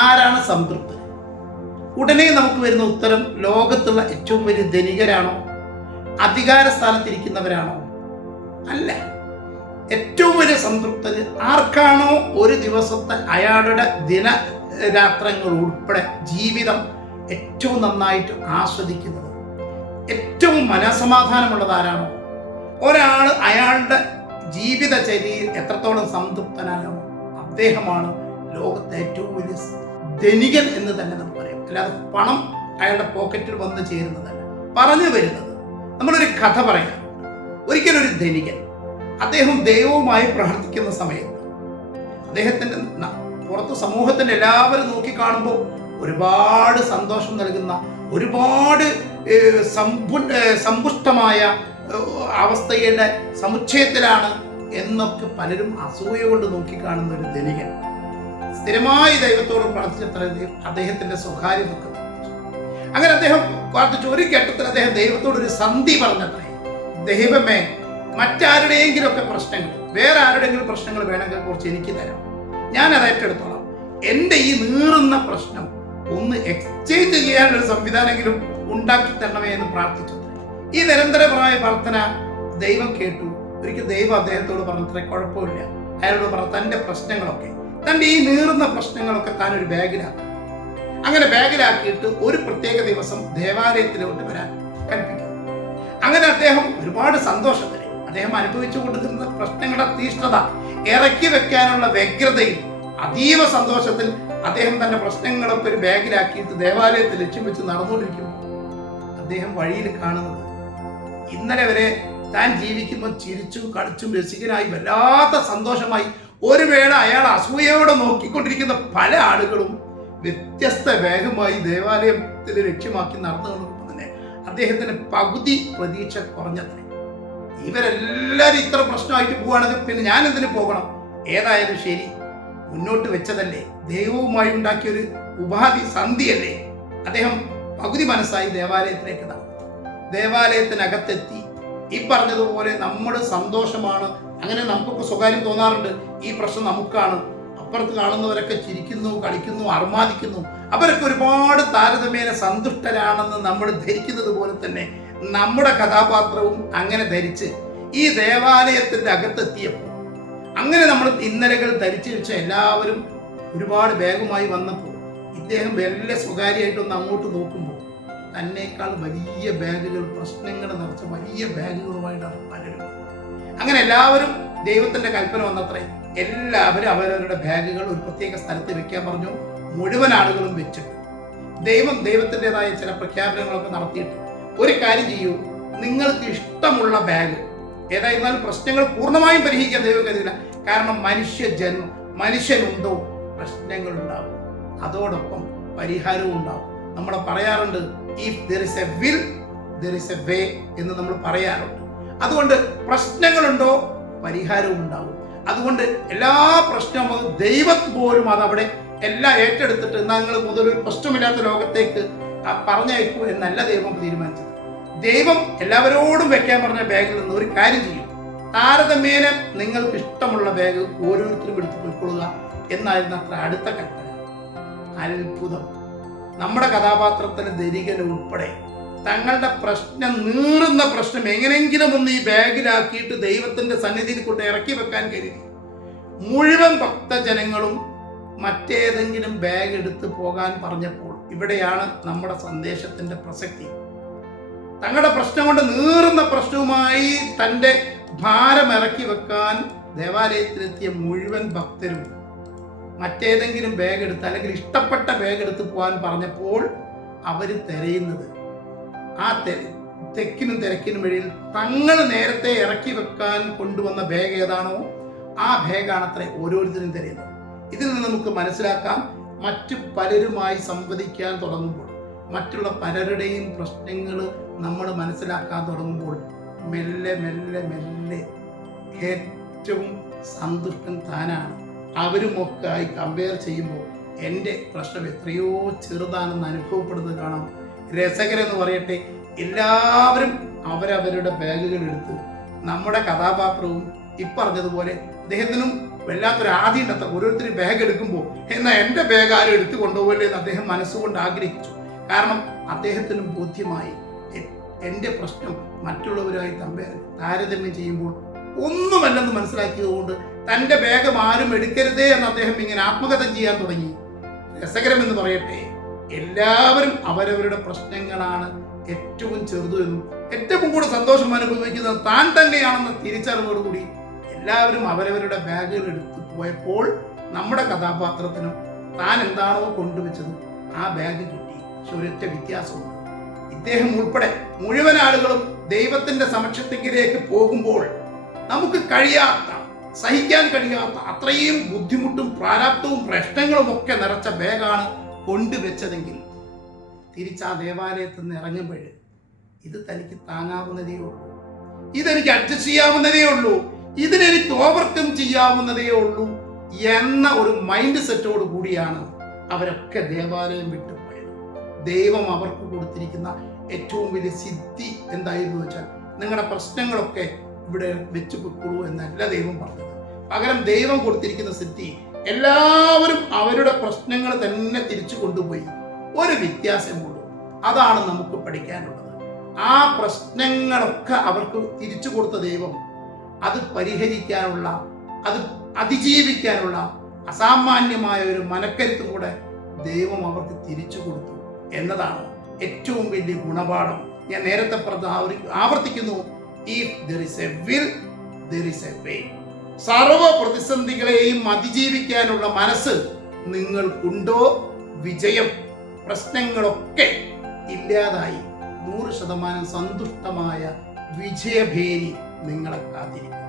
ആരാണ് സംതൃപ്തൻ? ഉടനെ നമുക്ക് വരുന്ന ഉത്തരം ലോകത്തുള്ള ഏറ്റവും വലിയ ധനികരാണോ, അധികാര സ്ഥാനത്തിരിക്കുന്നവരാണോ? അല്ല. ഏറ്റവും വലിയ സംതൃപ്തന് ആർക്കാണോ ഒരു ദിവസത്തെ അയാളുടെ ദിനരാത്രങ്ങൾ ഉൾപ്പെടെ ജീവിതം ഏറ്റവും നന്നായിട്ട് ആസ്വദിക്കുന്നത്, ഏറ്റവും മനസമാധാനമുള്ളത് ആരാണോ, ഒരാൾ അയാളുടെ ജീവിതചര്യയിൽ എത്രത്തോളം സംതൃപ്തനാണോ അദ്ദേഹമാണ് ലോകത്തെ ഏറ്റവും വലിയ ധനികൻ എന്ന് തന്നെ നമുക്ക് പറയാം. അല്ലാതെ പണം അയാളുടെ പോക്കറ്റിൽ വന്ന് ചേരുന്നതല്ല. പറഞ്ഞു വരുന്നത്, നമ്മളൊരു കഥ പറയാം. ഒരിക്കലൊരു ധനികൻ, അദ്ദേഹം ദൈവവുമായി പ്രാർത്ഥിക്കുന്ന സമയത്ത് അദ്ദേഹത്തിൻ്റെ പുറത്ത് സമൂഹത്തിൻ്റെ എല്ലാവരും നോക്കിക്കാണുമ്പോൾ ഒരുപാട് സന്തോഷം നൽകുന്ന, ഒരുപാട് സമ്പുഷ്ടമായ അവസ്ഥയുടെ സമുച്ചയത്തിലാണ് എന്നൊക്കെ പലരും അസൂയ കൊണ്ട് നോക്കിക്കാണുന്ന ഒരു ധനികൻ സ്ഥിരമായി ദൈവത്തോട് പ്രാർത്ഥിച്ചത്ര അദ്ദേഹത്തിന്റെ സ്വകാര്യ ദുഃഖം. അങ്ങനെ അദ്ദേഹം പ്രാർത്ഥിച്ചു. ഒരു ഘട്ടത്തിൽ അദ്ദേഹം ദൈവത്തോടൊരു സന്ധി പറഞ്ഞത്രേ, ദൈവമേ, മറ്റാരുടെയെങ്കിലും ഒക്കെ പ്രശ്നങ്ങൾ, വേറെ ആരുടെയെങ്കിലും പ്രശ്നങ്ങൾ വേണമെങ്കിൽ കുറച്ച് എനിക്ക് തരാം, ഞാൻ അത് ഏറ്റെടുത്തോളാം. എൻ്റെ ഈ നീറുന്ന പ്രശ്നം ഒന്ന് എക്സ്ചേഞ്ച് ചെയ്യാനൊരു സംവിധാനമെങ്കിലും ഉണ്ടാക്കി തരണമേ എന്ന് പ്രാർത്ഥിച്ചു. ഈ നിരന്തരമായ പ്രാർത്ഥന ദൈവം കേട്ടു. ഒരിക്കൽ ദൈവം അദ്ദേഹത്തോട് പറഞ്ഞത്രേ, കുഴപ്പമില്ല, അയാളോട് പറഞ്ഞു തൻ്റെ പ്രശ്നങ്ങളൊക്കെ, തൻ്റെ ഈ നീറുന്ന പ്രശ്നങ്ങളൊക്കെ താൻ ഒരു ബാഗിലാക്കും. അങ്ങനെ ബാഗിലാക്കിയിട്ട് ഒരു പ്രത്യേക ദിവസം ദേവാലയത്തിലോട്ട് വരാൻ കൽപ്പിക്കും. അങ്ങനെ അദ്ദേഹം ഒരുപാട് സന്തോഷത്തിൽ, അദ്ദേഹം അനുഭവിച്ചു കൊണ്ടിരുന്ന പ്രശ്നങ്ങളുടെ തീഷ്ണത ഇറക്കി വെക്കാനുള്ള വ്യഗ്രതയിൽ, അതീവ സന്തോഷത്തിൽ അദ്ദേഹം തന്റെ പ്രശ്നങ്ങളൊക്കെ ഒരു ബാഗിലാക്കിയിട്ട് ദേവാലയത്തിൽ ലക്ഷ്യം വെച്ച് നടന്നുകൊണ്ടിരിക്കുമ്പോൾ അദ്ദേഹം വഴിയിൽ കാണുന്നത്, ഇന്നലെ വരെ താൻ ജീവിക്കുമ്പോൾ ചിരിച്ചും കളിച്ചും രസികനായി വല്ലാത്ത സന്തോഷമായി ഒരു വേള അയാൾ അസൂയയോടെ നോക്കിക്കൊണ്ടിരിക്കുന്ന പല ആളുകളും വ്യത്യസ്ത വേഗമായി ദേവാലയത്തിൽ ലക്ഷ്യമാക്കി നടന്നുകൊണ്ടിരിക്കുമ്പോൾ തന്നെ അദ്ദേഹത്തിന് പകുതി പ്രതീക്ഷ കുറഞ്ഞത്രേ. ഇവരെല്ലാവരും ഇത്ര പ്രശ്നമായിട്ട് പോവുകയാണെങ്കിൽ പിന്നെ ഞാൻ എന്തിനു പോകണം? ഏതായാലും ശരി, മുന്നോട്ട് വെച്ചതല്ലേ, ദൈവവുമായി ഉണ്ടാക്കിയൊരു ഉപാധി സന്ധിയല്ലേ. അദ്ദേഹം പകുതി മനസ്സായി ദേവാലയത്തിലേക്ക് നടന്നു. ദേവാലയത്തിനകത്തെത്തി ഈ പറഞ്ഞതുപോലെ നമ്മുടെ സന്തോഷമാണ്. അങ്ങനെ നമുക്കൊക്കെ സ്വകാര്യം തോന്നാറുണ്ട്, ഈ പ്രശ്നം നമുക്കാണ്. അപ്പുറത്ത് കാണുന്നവരൊക്കെ ചിരിക്കുന്നു, കളിക്കുന്നു, അർമാദിക്കുന്നു, അവരൊക്കെ ഒരുപാട് താരതമ്യേന സന്തുഷ്ടരാണെന്ന് നമ്മൾ ധരിക്കുന്നത് പോലെ തന്നെ നമ്മുടെ കഥാപാത്രവും അങ്ങനെ ധരിച്ച് ഈ ദേവാലയത്തിൻ്റെ അകത്തെത്തിയപ്പോൾ, അങ്ങനെ നമ്മൾ ഇന്നലകൾ ധരിച്ചു വെച്ച എല്ലാവരും ഒരുപാട് ബാഗുമായി വന്നപ്പോൾ ഇദ്ദേഹം വലിയ സ്വകാര്യമായിട്ടൊന്ന് അങ്ങോട്ട് നോക്കുമ്പോൾ തന്നേക്കാൾ വലിയ ബാഗുകൾ, പ്രശ്നങ്ങൾ നിറച്ച വലിയ ബാഗുകളുമായിട്ടാണ് പലരും. അങ്ങനെ എല്ലാവരും ദൈവത്തിന്റെ കൽപ്പന വന്നത്രേ, എല്ലാവരും അവരവരുടെ ബാഗുകൾ ഒരു പ്രത്യേക സ്ഥലത്ത് വെക്കാൻ പറഞ്ഞു. മുഴുവൻ ആളുകളും വെച്ചിട്ട് ദൈവത്തിൻ്റെതായ ചില പ്രഖ്യാപനങ്ങളൊക്കെ നടത്തിയിട്ട്, ഒരു കാര്യം ചെയ്യൂ, നിങ്ങൾക്ക് ഇഷ്ടമുള്ള ബാഗ് ഏതായിരുന്നാലും പ്രശ്നങ്ങൾ പൂർണ്ണമായും പരിഹരിക്കാൻ ദൈവം കരുതില്ല. കാരണം മനുഷ്യനുണ്ടോ പ്രശ്നങ്ങൾ ഉണ്ടാവും, അതോടൊപ്പം പരിഹാരവും ഉണ്ടാവും. നമ്മൾ പറയാറുണ്ട്, if there is A will there is a way എന്ന് നമ്മൾ പറയാറുണ്ട്. അതുകൊണ്ട് പ്രശ്നങ്ങളുണ്ടോ പരിഹാരവും ഉണ്ടാവും. അതുകൊണ്ട് എല്ലാ പ്രശ്നവും ദൈവം പോലും അതവിടെ എല്ലാം ഏറ്റെടുത്തിട്ട് നിങ്ങൾ മുതലൊരു പ്രശ്നമില്ലാത്ത ലോകത്തേക്ക് പറഞ്ഞയക്കൂ എന്നല്ല ദൈവം തീരുമാനിച്ചത്. ദൈവം എല്ലാവരോടും വെക്കാൻ പറഞ്ഞ ബാഗിൽ നിന്ന് ഒരു കാര്യം ചെയ്യും, താരതമ്യേന നിങ്ങൾക്ക് ഇഷ്ടമുള്ള ബാഗ് ഓരോരുത്തരും എടുത്ത് പോയിക്കൊള്ളുക എന്നായിരുന്നു അത്ര അടുത്ത കൽപ്പന. അത്ഭുതം! നമ്മുടെ കഥാപാത്രത്തിന് ധനികൻ ഉൾപ്പെടെ തങ്ങളുടെ പ്രശ്നം, നീറുന്ന പ്രശ്നം എങ്ങനെയെങ്കിലും ഒന്ന് ഈ ബാഗിലാക്കിയിട്ട് ദൈവത്തിന്റെ സന്നിധിയിൽ കൊണ്ട് ഇറക്കി വെക്കാൻ കരുതി. മുഴുവൻ ഭക്തജനങ്ങളും മറ്റേതെങ്കിലും ബാഗ് എടുത്ത് പോകാൻ പറഞ്ഞപ്പോൾ ഇവിടെയാണ് നമ്മുടെ സന്ദേശത്തിന്റെ പ്രസക്തി. തങ്ങളുടെ പ്രശ്നം കൊണ്ട്, നീറുന്ന പ്രശ്നവുമായി തൻ്റെ ഭാരം ഇറക്കി വെക്കാൻ ദേവാലയത്തിലെത്തിയ മുഴുവൻ ഭക്തരും മറ്റേതെങ്കിലും ബാഗ് എടുത്ത്, അല്ലെങ്കിൽ ഇഷ്ടപ്പെട്ട ബാഗ് എടുത്ത് പോകാൻ പറഞ്ഞപ്പോൾ അവർ തിരയുന്നത് ആ തെക്കിനും തിരക്കിനും വഴിയിൽ തങ്ങൾ നേരത്തെ ഇറക്കി വെക്കാൻ കൊണ്ടുവന്ന ബാഗ് ഏതാണോ ആ ബാഗാണത്രേ ഓരോരുത്തരും തിരയുന്നത്. ഇതിൽ നിന്ന് നമുക്ക് മനസ്സിലാക്കാം, മറ്റു പലരുമായി സംവദിക്കാൻ തുടങ്ങുമ്പോൾ, മറ്റുള്ള പലരുടെയും പ്രശ്നങ്ങൾ നമ്മൾ മനസ്സിലാക്കാൻ തുടങ്ങുമ്പോൾ മെല്ലെ മെല്ലെ മെല്ലെ ഏറ്റവും സന്തുഷ്ടൻ താനാണ്. അവരുമൊക്കെ ആയി കമ്പയർ ചെയ്യുമ്പോൾ എൻ്റെ പ്രശ്നം എത്രയോ ചെറുതാണെന്ന് അനുഭവപ്പെടുന്നത് കാണാം. രസകരെന്ന് പറയട്ടെ, എല്ലാവരും അവരവരുടെ ബാഗുകൾ എടുത്ത് നമ്മുടെ കഥാപാത്രവും ഇപ്പറഞ്ഞതുപോലെ അദ്ദേഹത്തിനും വല്ലാത്തൊരു ആദ്യത്തെ ഓരോരുത്തർ ബാഗ് എടുക്കുമ്പോൾ എന്നാൽ എൻ്റെ ബാഗ് ആരും എടുത്തു കൊണ്ടുപോകല്ലേ എന്ന് അദ്ദേഹം മനസ്സുകൊണ്ട് ആഗ്രഹിച്ചു. കാരണം അദ്ദേഹത്തിനും ബോധ്യമായി എൻ്റെ പ്രശ്നം മറ്റുള്ളവരുമായി താരതമ്യം ചെയ്യുമ്പോൾ ഒന്നുമല്ലെന്ന് മനസ്സിലാക്കിയതുകൊണ്ട് തൻ്റെ ബാഗ് ആരും എടുക്കരുതേ എന്ന് അദ്ദേഹം ഇങ്ങനെ ആത്മകഥം ചെയ്യാൻ തുടങ്ങി. രസകരമെന്ന് പറയട്ടെ, എല്ലാവരും അവരവരുടെ പ്രശ്നങ്ങളാണ് ഏറ്റവും ചെറുതെന്നും ഏറ്റവും കൂടുതൽ സന്തോഷം അനുഭവിക്കുന്നത് താൻ തന്നെയാണെന്ന തിരിച്ചറിവോടുകൂടി എല്ലാവരും അവരവരുടെ ബാഗുകൾ എടുത്ത് പോയപ്പോൾ നമ്മുടെ കഥാപാത്രത്തിനും താൻ എന്താണോ കൊണ്ടുവച്ചത് ആ ബാഗ് കിട്ടി. പക്ഷെ ഒരൊറ്റ വ്യത്യാസമുണ്ട്. ഇദ്ദേഹം ഉൾപ്പെടെ മുഴുവൻ ആളുകളും ദൈവത്തിന്റെ സമക്ഷത്തിലേക്ക് പോകുമ്പോൾ നമുക്ക് കഴിയാത്ത, സഹിക്കാൻ കഴിയാത്ത അത്രയും ബുദ്ധിമുട്ടും പ്രാരാബ്ധവും പ്രശ്നങ്ങളും ഒക്കെ നിറച്ച ബാഗാണ് കൊണ്ടുവച്ചതെങ്കിൽ തിരിച്ച് ആ ദേവാലയത്തിൽ നിന്ന് ഇറങ്ങുമ്പോൾ ഇത് തനിക്ക് താങ്ങാവുന്നതേ ഉള്ളൂ, ഇതെനിക്ക് അഡ്ജസ്റ്റ് ചെയ്യാവുന്നതേ ഉള്ളൂ, ഇതിനെനിക്ക് ഓവർകം ചെയ്യാവുന്നതേ ഉള്ളൂ എന്ന ഒരു മൈൻഡ് സെറ്റോട് കൂടിയാണ് അവരൊക്കെ ദേവാലയം വിട്ടുപോയത്. ദൈവം അവർക്ക് കൊടുത്തിരിക്കുന്ന ഏറ്റവും വലിയ സിദ്ധി എന്തായിരുന്നു വെച്ചാൽ, നിങ്ങളുടെ പ്രശ്നങ്ങളൊക്കെ ഇവിടെ വെച്ച് പൊയ്ക്കൊള്ളൂ എന്നല്ല ദൈവം പറഞ്ഞത്. പകരം ദൈവം കൊടുത്തിരിക്കുന്ന സിദ്ധി എല്ലാവരും അവരുടെ പ്രശ്നങ്ങൾ തന്നെ തിരിച്ചു കൊണ്ടുപോയി. ഒരു വ്യത്യാസമുള്ളൂ, അതാണ് നമുക്ക് പഠിക്കാനുള്ളത്. ആ പ്രശ്നങ്ങളൊക്കെ അവർക്ക് തിരിച്ചു കൊടുത്ത ദൈവം അത് പരിഹരിക്കാനുള്ള, അത് അതിജീവിക്കാനുള്ള അസാമാന്യമായ ഒരു മനക്കരുത്തും കൂടെ ദൈവം അവർക്ക് തിരിച്ചു കൊടുത്തു എന്നതാണ് ഏറ്റവും വലിയ ഗുണപാഠം. ഞാൻ നേരത്തെ ആവർത്തിക്കുന്നു, if there is a will, there is a way. സർവ പ്രതിസന്ധികളെയും അതിജീവിക്കാനുള്ള മനസ്സ് നിങ്ങൾക്കുണ്ടോ, വിജയം പ്രശ്നങ്ങളൊക്കെ ഇല്ലാതായി 100% സന്തുഷ്ടമായ വിജയഭേരി നിങ്ങളെ കാത്തിരിക്കും.